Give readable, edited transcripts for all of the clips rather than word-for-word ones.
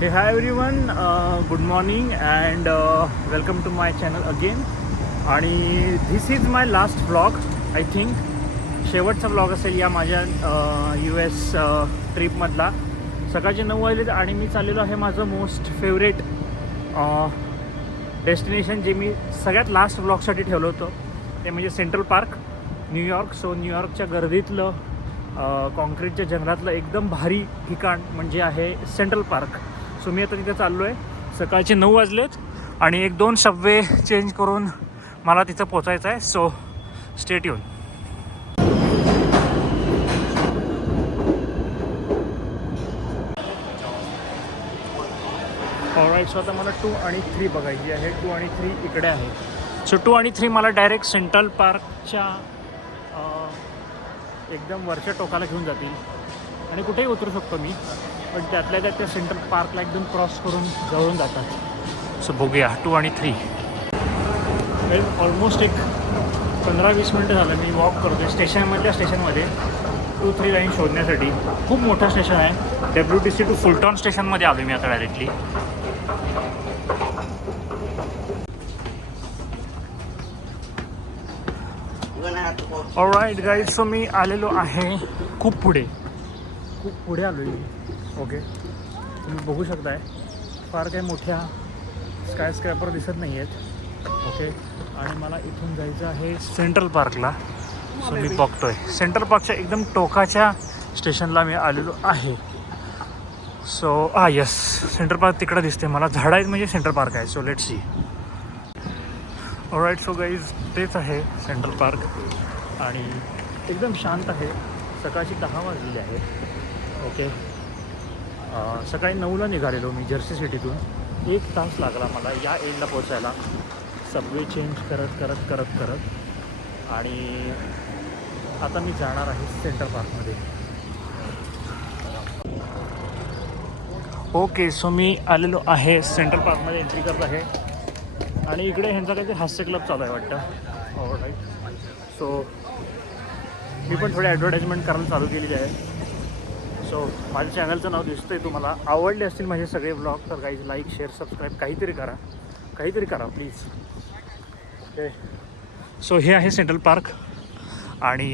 Hey, hi everyone. Good morning and welcome to my channel again. आणि this is my last vlog. I think शेवटचा vlog असेल या माझ्या US ट्रिपमधला. सकाळचे 9 वाजले आणि मी चाललेलो आहे माझं मोस्ट फेवरेट डेस्टिनेशन जे मी सगळ्यात लास्ट व्लॉगसाठी ठेवलं होतं ते म्हणजे सेंट्रल पार्क न्यूयॉर्क. सो न्यूयॉर्कच्या गर्दीतलं कॉन्क्रीटच्या जंगलातलं एकदम भारी ठिकाण म्हणजे आहे सेंट्रल पार्क. सो मी आता तिथे चाललो आहे. सकाळचे 9 वाजलेत आणि 1-2 सबवे चेंज करून मला तिथं पोचायचं आहे. So stay tune. All right. So आता मला 2 आणि 3 बघायची आहे. 2 आणि 3 इकडे आहे. सो 2 आणि 3 मला डायरेक्ट सेंट्रल पार्कच्या एकदम वरच्या टोकाला घेऊन जातील आणि कुठेही उतरू शकतो मी, पण त्यातल्या त्यात त्या सेंट्रल पार्कला एकदम क्रॉस करून जवळून जातात. सो बघूया 2 आणि 3. ऑलमोस्ट एक 15-20 मिनटं झालं मी वॉक करतो आहे स्टेशनमधल्या स्टेशनमध्ये 2-3 लाईन शोधण्यासाठी. खूप मोठं स्टेशन आहे. WTC टू फुलटॉन स्टेशनमध्ये आलो मी आता डायरेक्टली. All right guys. सो मी आलेलो आहे खूप पुढे आलो आहे. ओके, तुम्ही बघू शकताय फार काही मोठ्या स्काय स्क्रॅपर दिसत नाही आहेत. ओके, आणि मला इथून जायचं आहे सेंट्रल पार्कला. सो मी बघतोय सेंट्रल पार्कच्या एकदम टोकाच्या स्टेशनला मी आलेलो आहे. सो येस, सेंट्रल पार्क तिकडं दिसते मला. झाडं आहेत म्हणजे सेंट्रल पार्क आहे. So let's see. All right. So guys तेच आहे सेंट्रल पार्क आणि एकदम शांत आहे. सकाळची 10 वाजलेली आहेत. ओके, सकाळी 9ला निघालेलो मी जर्सी सिटीतून. 1 तास लागला मला या एंडला पोचायला सबवे चेंज करत आणि आता मी जाणार आहे सेंट्रल पार्कमध्ये. ओके, सो मी आलेलो आहे सेंट्रल पार्कमध्ये. एंट्री करत आहे आणि इकडे ह्यांचा काहीतरी हास्य क्लब चालू आहे वाटतं. ऑलराईट. सो मी पण थोडी ॲडव्हर्टाईजमेंट करायला चालू केलेली आहे. सो माझ्या चॅनलचं नाव दिसतं आहे तुम्हाला. आवडले असतील माझे सगळे ब्लॉग तर काही लाईक शेअर सबस्क्राईब काहीतरी करा प्लीज. ओके, सो हे आहे सेंट्रल पार्क आणि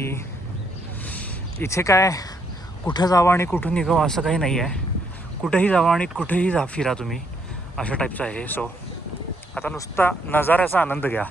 इथे काय कुठं जावं आणि कुठून निघावं असं काही नाही आहे. कुठेही जावं आणि कुठेही फिरा तुम्ही अशा टाईपचं आहे. सो आता नुसता नजाऱ्याचा आनंद घ्या.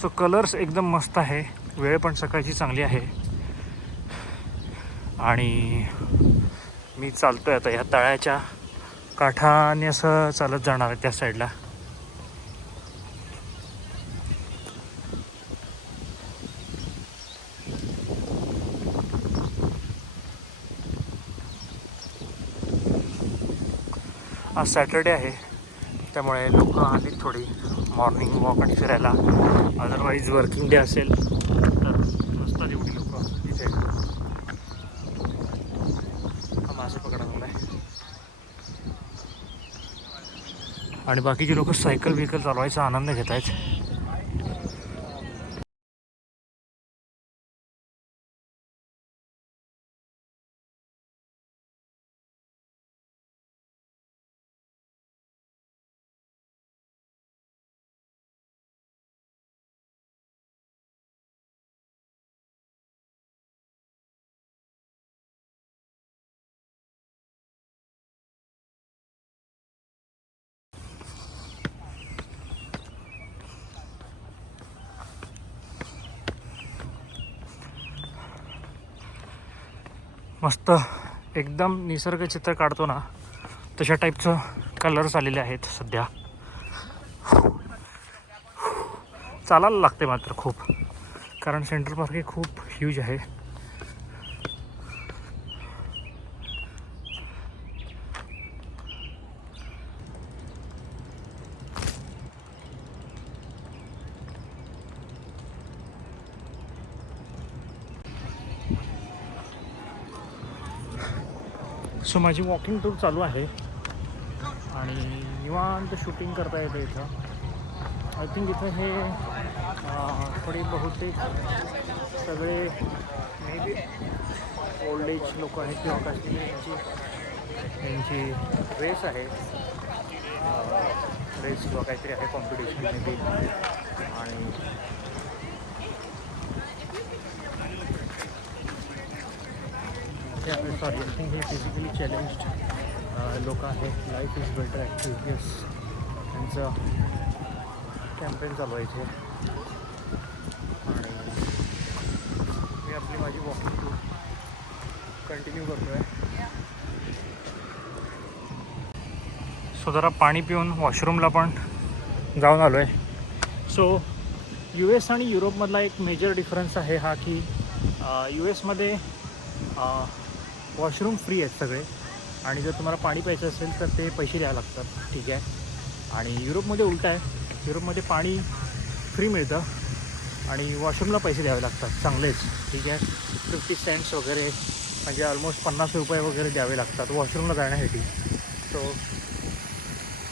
सो कलर्स एकदम मस्त आहे. वेळ पण सकाळची चांगली आहे आणि मी चालतो आहे आता ह्या तळ्याच्या काठाने असं चालत जाणार आहे त्या साईडला. आज सॅटर्डे आहे त्यामुळे लोक आली थोडी मॉर्निंग वॉक आणि फिरायला. अदरवाईज वर्किंग डे असेल तर नसतात एवढी लोक इथे. मासे पकडायला आहे आणि बाकीची लोक सायकल चालवायचा आनंद घेत आहेत. मस्त एकदम निसर्ग चित्र काढतो ना तशा टाईपचं कलर्स आलेले आहेत सध्या. चालायला लागते मात्र खूप, कारण सेंट्रल पार्क हे खूप ह्यूज आहे. सो माझी वॉकिंग टूर चालू आहे आणि निवांत शूटिंग करता येतं इथं. आय थिंक इथं हे थोडी बहुतेक सगळे मे बी ओल्ड एज लोक आहेत किंवा कसली यांची रेस आहे, रेस किंवा काहीतरी आहे कॉम्पिटिशन मे बी. आणि सॉरी आय थिंक हे फिजिकली चॅलेंज्ड लोक आहेत. Life is better actually yes, त्यांचं कॅम्पेन चालू आहे इथे. आणि मी आपली माझी वॉकिंग टूर कंटिन्यू करतो आहे. सो जरा पाणी पिऊन वॉशरूमला पण जाऊन आलो आहे. सो US आणि युरोपमधला एक मेजर डिफरन्स आहे हा की US मध्ये वॉशरूम फ्री आहेत सगळे आणि जर तुम्हाला पाणी प्यायचं असेल तर ते पैसे द्यावे लागतात, ठीक आहे. आणि युरोपमध्ये उलटं आहे, युरोपमध्ये पाणी फ्री मिळतं आणि वॉशरूमला पैसे द्यावे लागतात चांगलेच, ठीक आहे. 50 सेंट्स वगैरे म्हणजे ऑलमोस्ट 50 रुपये वगैरे द्यावे लागतात वॉशरूमला जाण्यासाठी. सो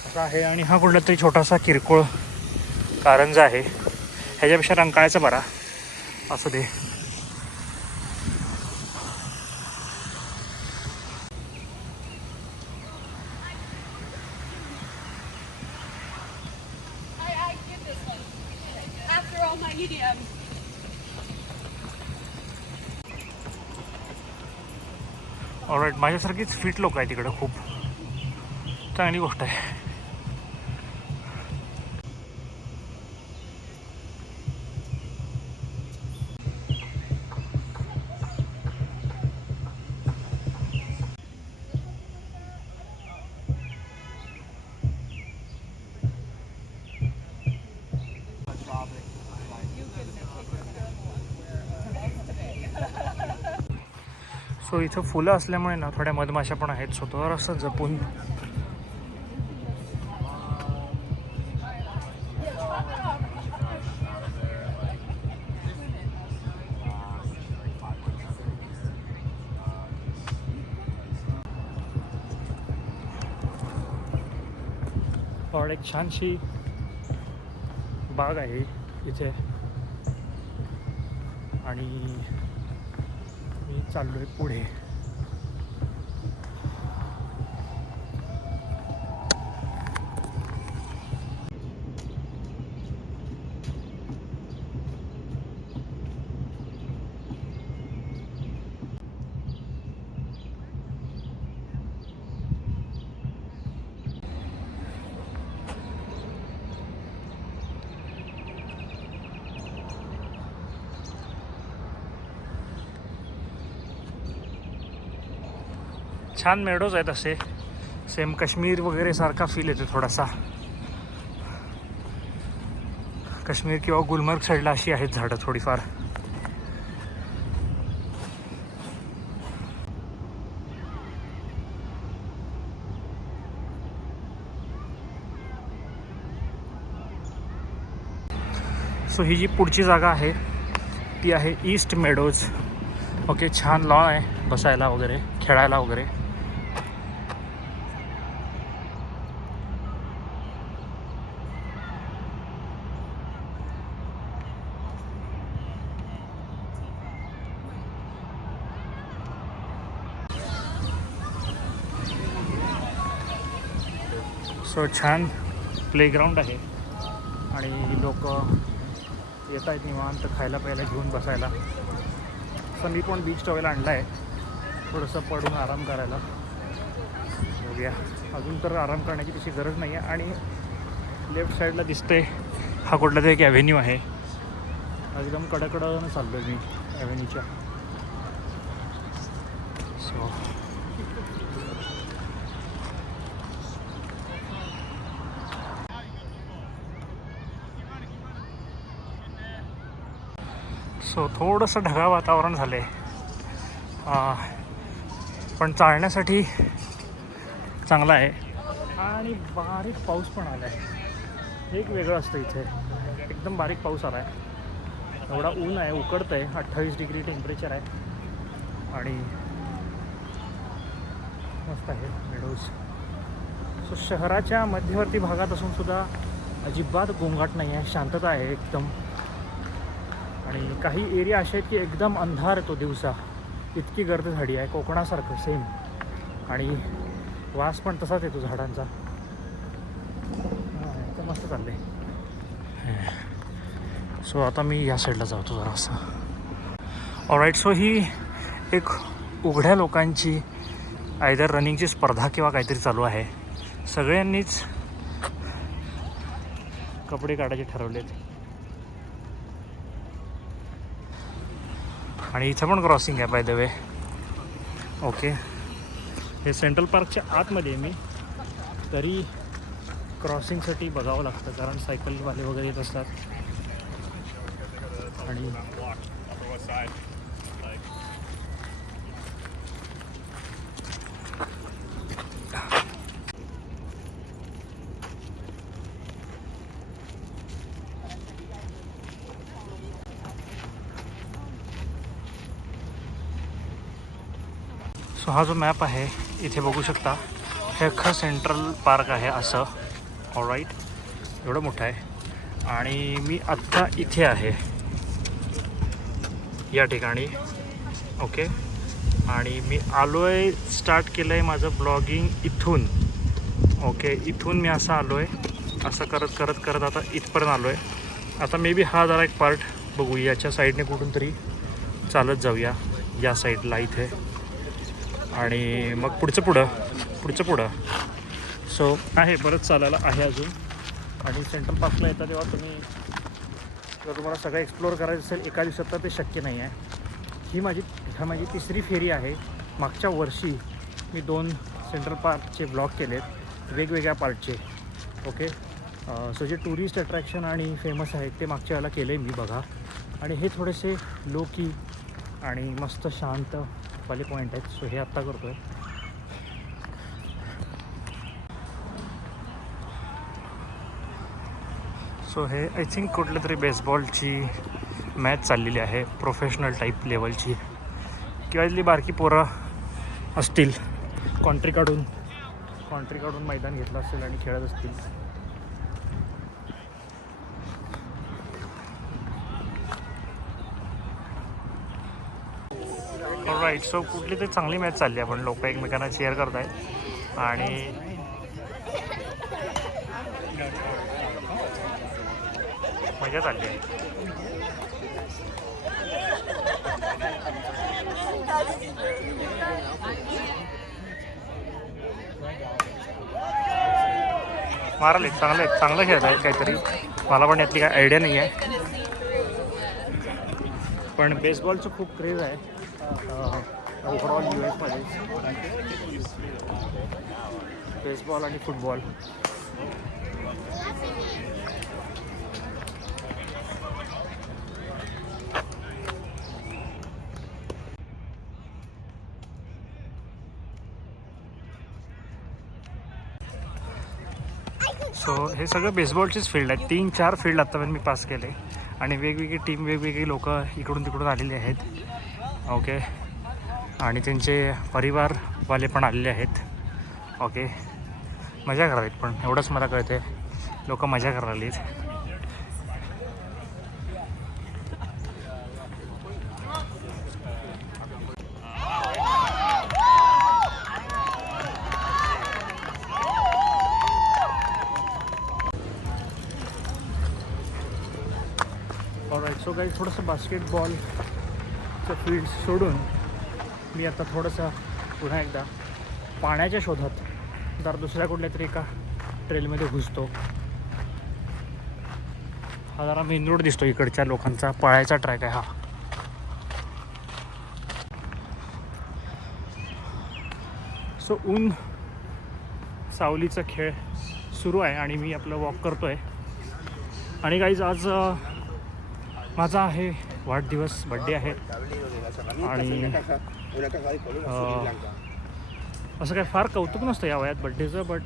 असं आहे. आणि हा कुठला तरी छोटासा किरकोळ कारंजा आहे, ह्याच्यापेक्षा रंकाळ्याचा बरा असू दे. ऑलराईट, माझ्यासारखीच फिट लोक आहे तिकडं, खूप चांगली गोष्ट आहे. सो इथं फुलं असल्यामुळे ना थोड्या मधमाशा पण आहेत. सो तो असं जपून और एक छानशी बाग आहे इथे. आणि मी चाललो आहे पुढे. छान मेडोज आहेत असे, सेम काश्मीर वगैरे सारखा फील येतो थोडासा. काश्मीर किंवा गुलमर्ग साईडला अशी आहेत झाडं थोडीफार. सो ही जी पुढची जागा आहे ती आहे ईस्ट मेडोज. ओके, छान लॉन आहे बसायला वगैरे, खेळायला वगैरे. सो छान प्लेग्राऊंड आहे आणि लोक येत आहेत निवांत खायला प्यायला घेऊन बसायला. सो मी पण बीच टॉवेल आणला आहे थोडंसं पडून आराम करायला. बघूया, अजून तर आराम करण्याची तशी गरज नाही आहे. आणि लेफ्ट साईडला दिसते हा कुठला तरी एक ॲव्हेन्यू आहे. एकदम कडाकडं चाललो आहे मी ॲव्हेन्यूच्या. सो थोडंसं ढगाळ वातावरण झालं आहे, पण चालण्यासाठी चांगला आहे. आणि बारीक पाऊस पण आला आहे, एक वेगळं असतं इथे. एकदम बारीक पाऊस आला आहे, एवढा ऊन आहे, उकडतं आहे. 28 डिग्री टेम्परेचर आहे आणि मस्त आहे मेडोज. सो शहराच्या मध्यवर्ती भागात असून सुद्धा अजिबात गोंगाट नाही आहे, शांतता आहे एकदम. आणि काही एरिया असे आहेत की एकदम अंधार येतो दिवसा, इतकी गर्द झाडी आहे कोकणासारखं सेम. आणि वास पण तसाच येतो झाडांचा. तर मस्त चाललं आहे. सो आता मी या साईडला जातो जरासं. ऑलराईट. सो ही एक उघड्या लोकांची आयदर रनिंगची स्पर्धा किंवा काहीतरी चालू आहे. सगळ्यांनीच कपडे काढायचे ठरवलेत. आणि इथं पण क्रॉसिंग आहे बाय द वे. ओके. हे सेंट्रल पार्कच्या आतमध्ये आहे मी, तरी क्रॉसिंगसाठी बघावं लागतं कारण सायकलवाले वगैरे येत असतात. आणि सो हा जो मॅप आहे इथे बघू शकता, हे अख्खं सेंट्रल पार्क आहे असं. ऑलराईट. एवढं मोठं आहे. आणि मी आत्ता इथे आहे या ठिकाणी. ओके. आणि मी आलो आहे, स्टार्ट केलं आहे माझं ब्लॉगिंग इथून. ओके. इथून मी असं आलो आहे, असं करत करत करत आता इथपर्यंत आलो आहे. आता मे बी हा जरा एक पार्ट बघू, याच्या साईडने कुठून तरी चालत जाऊया या साईडला इथे. आणि मग पुढचं पुढं. सो आहे बरंच चालायला आहे अजून. आणि सेंट्रल पार्कला येता तेव्हा जर तुम्हाला सगळं एक्सप्लोअर करायचं असेल एका दिवसात तर ते शक्य नाही आहे. ही माझी तिसरी फेरी आहे. मागच्या वर्षी मी 2 सेंट्रल पार्कचे ब्लॉग केलेत वेगवेगळ्या पार्टचे. ओके. सो जे टुरिस्ट अट्रॅक्शन आणि फेमस आहेत ते मागच्या वेळेला केले मी बघा. आणि हे थोडेसे लो की आणि मस्त शांत वाले पॉईंट आहेत. सो हे आत्ता करतो आहे. सो हे आय थिंक कुठल्या तरी बेसबॉलची मॅच चाललेली आहे, प्रोफेशनल टाईप लेवलची. किंवा इथली बारकी पोरं असतील, कॉन्ट्री काढून मैदान घेतलं असेल आणि खेळत असतील. राईट. सो कुठली तरी चांगली मॅच चालली आहे, पण लोक एकमेकांना शेअर करत आहेत आणि मजा चालली आहे. माराले चांगलं खेळत आहेत काहीतरी. मला पण यातली काय आयडिया नाही आहे, पण बेसबॉलचं खूप क्रेज आहे ओव्हरऑल US मध्ये. बेसबॉल आणि फुटबॉल. सो हे सगळं बेसबॉलचीच फील्ड आहे. 3-4 फील्ड आत्तापर्यंत मी पास केले आणि वेगवेगळी टीम, वेगवेगळी लोक इकडून तिकडून आलेली आहेत. ओके. आणि त्यांचे परिवारवाले पण आलेले आहेत. ओके. मजा करायला पण एवढंच मला कळते, लोक मजा करायला आहेत. ऑलराईट. सो काही थोडंसं बास्केटबॉलचं फील्ड सोडून मी आता थोडंसं पुन्हा एकदा पाण्याच्या शोधात जर दुसऱ्या कुठल्या तरी एका ट्रेलमध्ये घुसतो. हा जरा मेन रोड दिसतो इकडच्या लोकांचा, पळायचा ट्रॅक आहे हा. सो ऊन सावलीचा खेळ सुरू आहे आणि मी आपलं वॉक करतो आहे. आणि गाईज आज माझा आहे वाढदिवस, बड्डे आहे. आणि असं काय फार कौतुक नसतं या वयात बड्डेचं, बट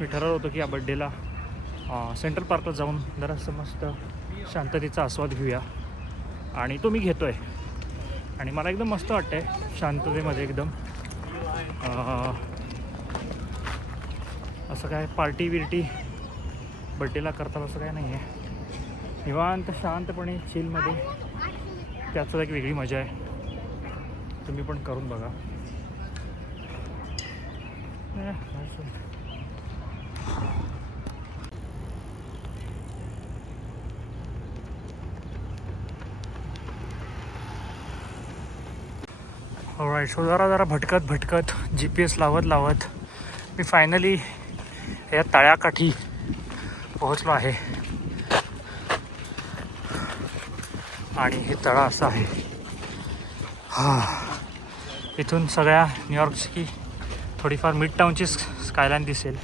मी ठरवलं होतं की या बड्डेला सेंट्रल पार्कला जाऊन जरासं मस्त शांततेचा आस्वाद घेऊया. आणि तो मी घेतो आहे आणि मला एकदम मस्त वाटतं आहे शांततेमध्ये एकदम. असं काय पार्टी बिर्टी बड्डेला करतात असं काय नाही आहे. निवांत शांतपणे चिलमध्ये त्याचं एक वेगळी मजा आहे. तुम्ही पण करून बघा. ऑलराईट, सो जरा भटकत GPS लावत मी फायनली या तळ्याकाठी पोहोचलो आहे. आणि हे तळा असं आहे. इथून सगळ्या न्यूयॉर्कची थोडीफार मिड टाऊनची स्कायलाईन दिसेल.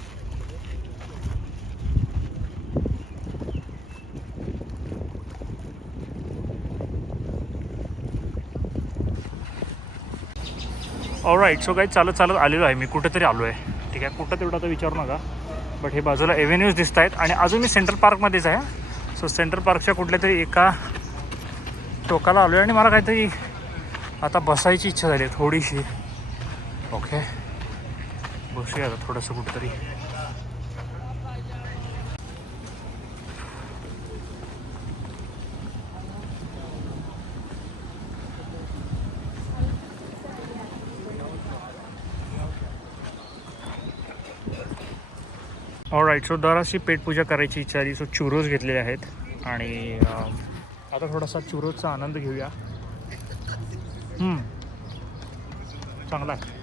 ऑलराईट, सो काही चालत आलेलो आहे मी. कुठेतरी आलो आहे. ठीक आहे, कुठं तेवढं आता विचारू नका. बट हे बाजूला एव्हेन्यूज दिसत आहेत आणि अजून मी सेंट्रल पार्कमध्येच आहे. सो सेंट्रल पार्कच्या कुठल्या तरी एका टोकाला आलो आहे आणि मला काहीतरी आता बसायची इच्छा झाली आहे थोडीशी. ओके, बसूया आता थोडंसं कुठंतरी. ऑलराईट, सो जराशी पेटपूजा करायची इच्छा आली. सो चुरोज घेतलेले आहेत आणि आता थोडासा चुरोजचा आनंद घेऊया. चांगला आहे.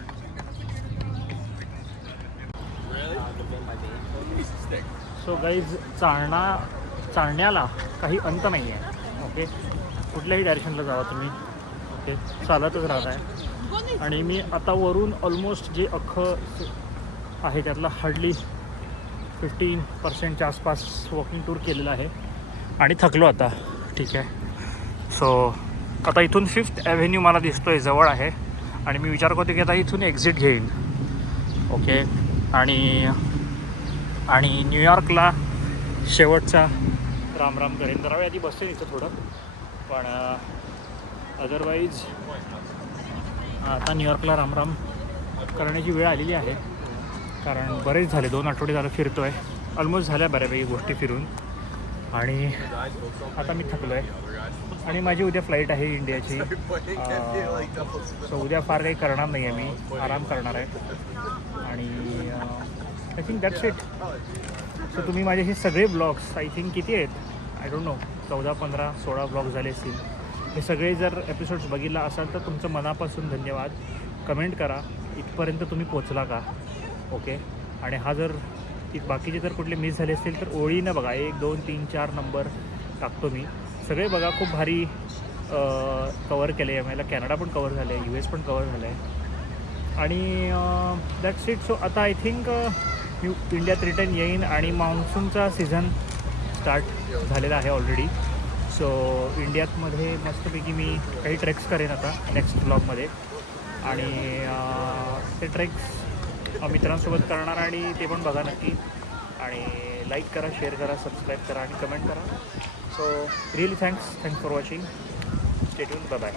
सो गाईज, चालण्याला काही अंत नाही आहे. ओके, कुठल्याही डायरेक्शनला जावा तुम्ही. ओके, चालतच राहत आहे. आणि मी आता वरून ऑलमोस्ट जे अख्खं आहे त्यातलं हार्डली 15%च्या आसपास वॉकिंग टूर केलेलं आहे आणि थकलो आता. ठीक आहे, सो आता इथून 5th ॲव्हेन्यू मला दिसतो आहे, जवळ आहे. आणि मी विचार करतो की आता इथून एक्झिट घेईन. ओके, आणि न्यूयॉर्कला शेवटचा राम करेन. जरा वेळ आधी बसेन इथं थोडं, पण अदरवाईज आता न्यूयॉर्कला राम करण्याची वेळ आलेली आहे. कारण बरेच झाले, 2 आठवडे झालं फिरतो आहे. ऑलमोस्ट झाल्या बऱ्यापैकी गोष्टी फिरून. आणि आता मी थकलो आहे आणि माझी उद्या फ्लाईट आहे इंडियाची. सो उद्या फार काही करणार नाही आहे, मी आराम करणार आहे. आणि I think that's it. So तुम्ही माझे हे सगळे ब्लॉग्स, आय थिंक किती आहेत, आय डोंट नो, 14, 15, 16 ब्लॉग झाले असतील. हे सगळे जर एपिसोड्स बघितला असाल तर तुमचं मनापासून धन्यवाद. कमेंट करा इथपर्यंत तुम्ही पोचला का. ओके, आणि हा जर बाकीचे जर कुठले मिस झाले असतील तर ओळीनं बघा. 1, 2, 3, 4 नंबर टाकतो मी. सगळे बघा, खूप भारी कवर केले आहे. मला कॅनडा पण कवर झालं आहे, US पण कवर झालं आहे. आणि दॅट्स इट. सो आता आय थिंक मी इंडियात रिटर्न येईन आणि मान्सूनचा सीझन स्टार्ट झालेला आहे ऑलरेडी. सो इंडियातमध्ये मस्तपैकी मी काही ट्रेक्स करेन आता नेक्स्ट ब्लॉगमध्ये. आणि ते ट्रेक्स मित्रांसोबत करणार आणि ते पण बघा नक्की. आणि लाईक करा, शेअर करा, सबस्क्राईब करा आणि कमेंट करा. So really thanks for watching. Stay tuned. Bye bye.